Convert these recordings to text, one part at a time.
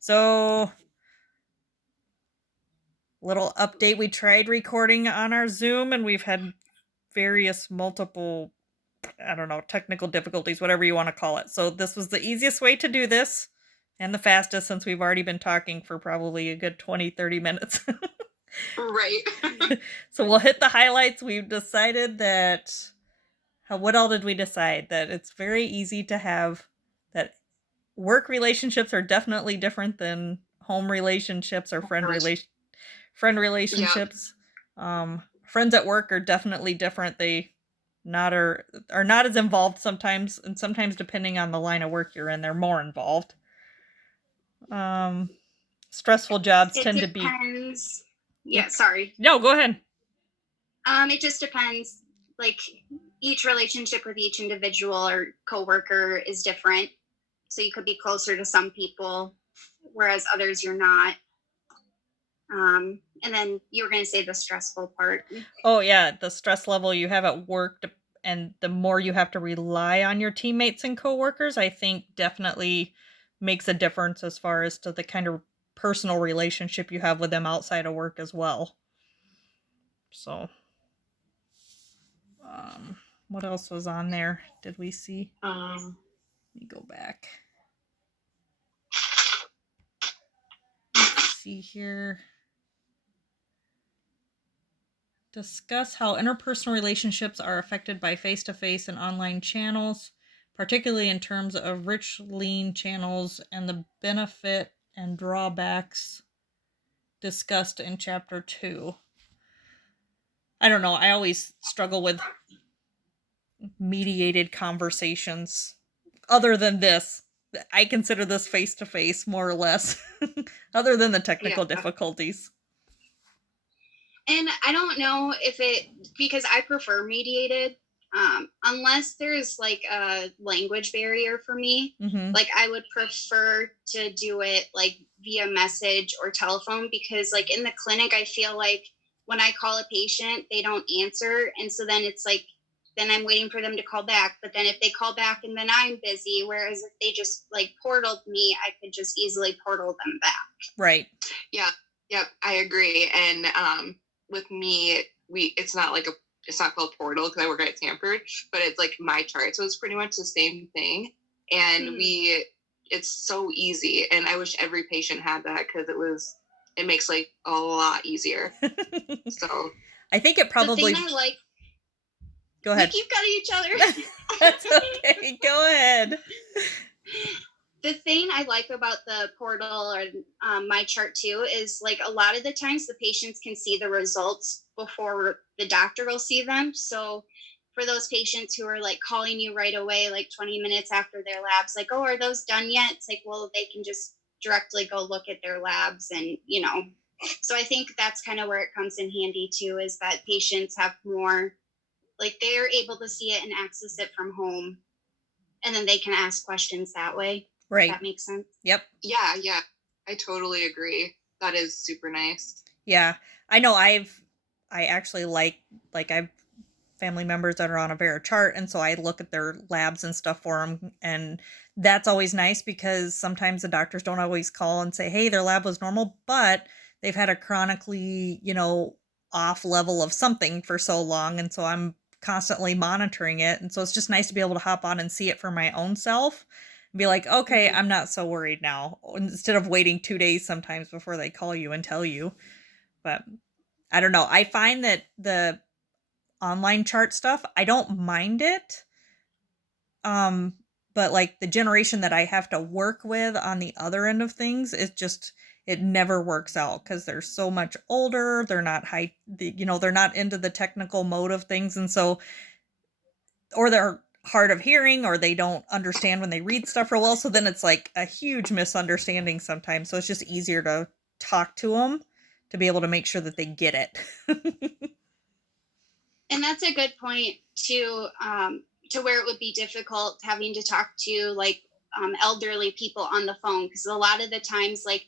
So, little update. We tried recording on our Zoom and we've had various multiple, I don't know, technical difficulties, whatever you want to call it. So, this was the easiest way to do this and the fastest since we've already been talking for probably a good 20-30 minutes. Right. So, we'll hit the highlights. We've decided that. What all did we decide? That it's very easy to have that work relationships are definitely different than home relationships or friend Yep. relationships. Friends at work are definitely different. They are not as involved sometimes, and sometimes depending on the line of work you're in, they're more involved. Stressful jobs It tend to be. depends. Yeah, sorry. No, go ahead. It just depends. Like each relationship with each individual or coworker is different. So you could be closer to some people, whereas others you're not. And then you were going to say the stressful part. Oh yeah, the stress level you have at work, and the more you have to rely on your teammates and coworkers, I think definitely makes a difference as far as to the kind of personal relationship you have with them outside of work as well. So, what else was on there? Did we see? Let me go back. Let's see here. Discuss how interpersonal relationships are affected by face-to-face and online channels, particularly in terms of rich, lean channels and the benefit and drawbacks discussed in Chapter 2. I don't know. I always struggle with mediated conversations. Other than this, I consider this face-to-face more or less, other than the technical difficulties. And I don't know if because I prefer mediated, unless there's like a language barrier for me. Mm-hmm. Like I would prefer to do it like via message or telephone, because like in the clinic, I feel like when I call a patient, they don't answer. And so then it's like, then I'm waiting for them to call back. But then if they call back and then I'm busy, whereas if they just like portaled me, I could just easily portal them back. Right. Yeah. Yep. I agree. And, with me, it's not called Portal because I work at Stanford, but it's like my chart. So it's pretty much the same thing. And it's so easy. And I wish every patient had that because it makes like a lot easier. So I think it probably. The thing I like. Go ahead. We keep cutting each other. That's okay. Go ahead. The thing I like about the portal or my chart too is like a lot of the times the patients can see the results before the doctor will see them. So for those patients who are like calling you right away, like 20 minutes after their labs, like, oh, are those done yet? It's like, well, they can just directly go look at their labs and, so I think that's kind of where it comes in handy too, is that patients have more, like they're able to see it and access it from home, and then they can ask questions that way. Right. That makes sense. Yep. Yeah. I totally agree. That is super nice. Yeah. I know I actually I've family members that are on a Vera chart, and so I look at their labs and stuff for them, and that's always nice because sometimes the doctors don't always call and say, hey, their lab was normal, but they've had a chronically, off level of something for so long, and so I'm constantly monitoring it, and so it's just nice to be able to hop on and see it for my own self and be like, okay, I'm not so worried now, instead of waiting 2 days sometimes before they call you and tell you. But I don't know. I find that the online chart stuff, I don't mind it. But like the generation that I have to work with on the other end of things, it never works out because they're so much older. They're not they're not into the technical mode of things. And so, or they're hard of hearing, or they don't understand when they read stuff real well. So then it's like a huge misunderstanding sometimes. So it's just easier to talk to them to be able to make sure that they get it. And that's a good point to where it would be difficult having to talk to like elderly people on the phone, because a lot of the times like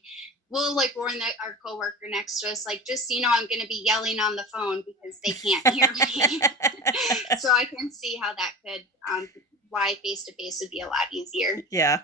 we'll like warn our coworker next to us, like, just so you know, I'm going to be yelling on the phone because they can't hear me. So I can see how that could why face to face would be a lot easier. Yeah.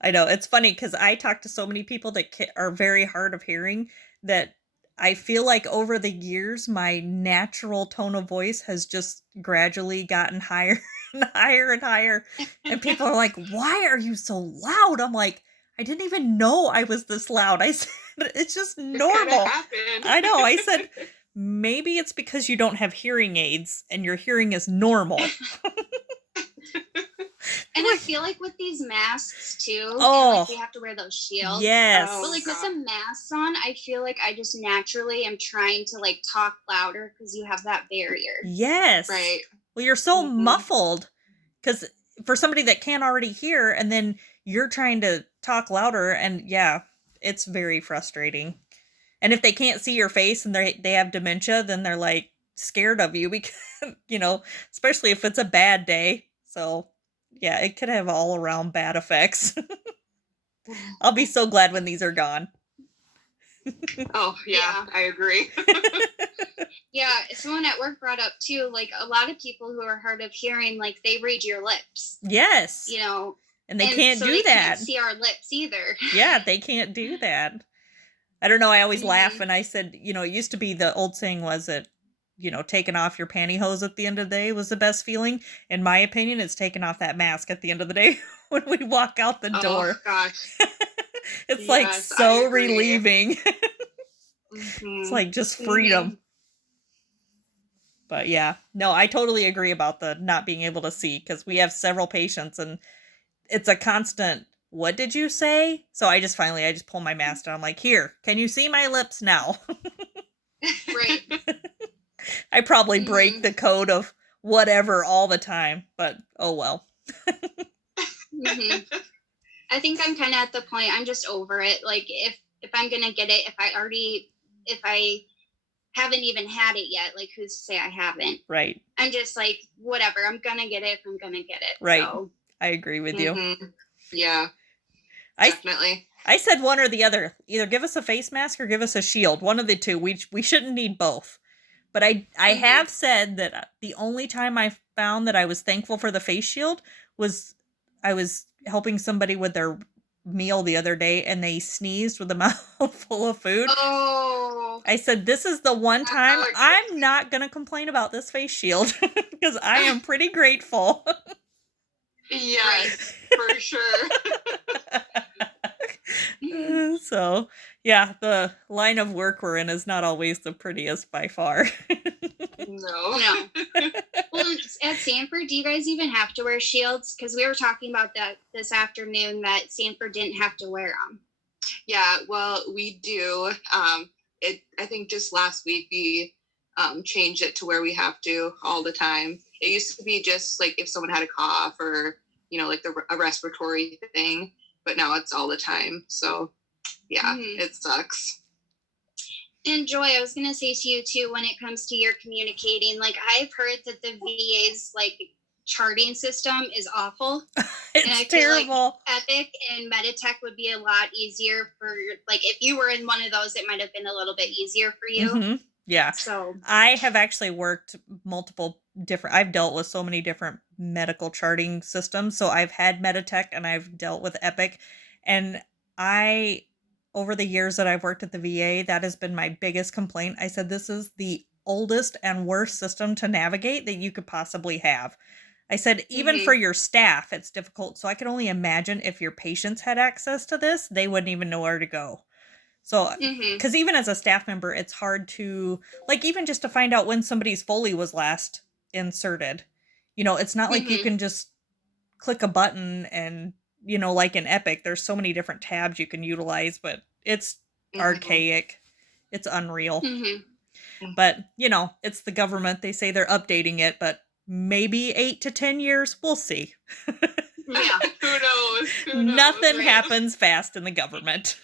I know. It's funny because I talk to so many people that are very hard of hearing that I feel like over the years, my natural tone of voice has just gradually gotten higher and higher and higher. And people are like, why are you so loud? I'm like, I didn't even know I was this loud. I said, it's just It kind of normal. happened. I know. I said, maybe it's because you don't have hearing aids and your hearing is normal. And I feel like with these masks too, and Oh, like we have to wear those shields. yes. But like with the masks on, I feel like I just naturally am trying to like talk louder because you have that barrier. Yes. Right. Well, you're so muffled because for somebody that can't already hear, and then you're trying to talk louder, and yeah, it's very frustrating. And if they can't see your face and they have dementia, then they're like scared of you because especially if it's a bad day. So yeah, it could have all around bad effects. I'll be so glad when these are gone. Oh, yeah, I agree. Yeah, someone at work brought up too, like a lot of people who are hard of hearing, like they read your lips. Yes. And they can't do that. Can't see our lips either. Yeah, they can't do that. I don't know. I always laugh and I said, it used to be the old saying was that, taking off your pantyhose at the end of the day was the best feeling. In my opinion, it's taking off that mask at the end of the day when we walk out the door. Oh, gosh. It's like so relieving. It's like just freedom. But yeah, no, I totally agree about the not being able to see because we have several patients and it's a constant, what did you say? So I just pull my mask down. I'm like, here, can you see my lips now? Right. I probably break the code of whatever all the time, but oh well. I think I'm kind of at the point, I'm just over it. Like if I'm going to get it, if I haven't even had it yet, like who's to say I haven't? Right. I'm just like, whatever, I'm going to get it if I'm going to get it. Right. So. I agree with you. Yeah, definitely. I said one or the other. Either give us a face mask or give us a shield. One of the two. We shouldn't need both. But I have said that the only time I found that I was thankful for the face shield was I was helping somebody with their meal the other day and they sneezed with a mouthful of food. Oh. I said, this is the one time I'm not going to complain about this face shield because I am pretty grateful. Yes, for sure. So, yeah, the line of work we're in is not always the prettiest by far. No. Well, at Sanford, do you guys even have to wear shields? Because we were talking about that this afternoon, that Sanford didn't have to wear them. Yeah, well, we do. I think just last week we changed it to where we have to all the time. It used to be just like if someone had a cough or, like a respiratory thing, but now it's all the time. So yeah, it sucks. And Joy, I was going to say to you too, when it comes to your communicating, like I've heard that the VA's like charting system is awful. It's and I terrible. Feel like Epic and Meditech would be a lot easier for, like, if you were in one of those, it might have been a little bit easier for you. Mm-hmm. Yeah. So I have actually worked I've dealt with so many different medical charting systems. So I've had Meditech and I've dealt with Epic. And over the years that I've worked at the VA, that has been my biggest complaint. I said, this is the oldest and worst system to navigate that you could possibly have. I said, even for your staff, it's difficult. So I can only imagine if your patients had access to this, they wouldn't even know where to go. So, because even as a staff member, it's hard to, like, even just to find out when somebody's Foley was last inserted. It's not like you can just click a button and, like in Epic, there's so many different tabs you can utilize, but it's archaic. It's unreal. But, it's the government. They say they're updating it, but maybe 8 to 10 years, we'll see. Yeah, who knows? Nothing happens fast in the government.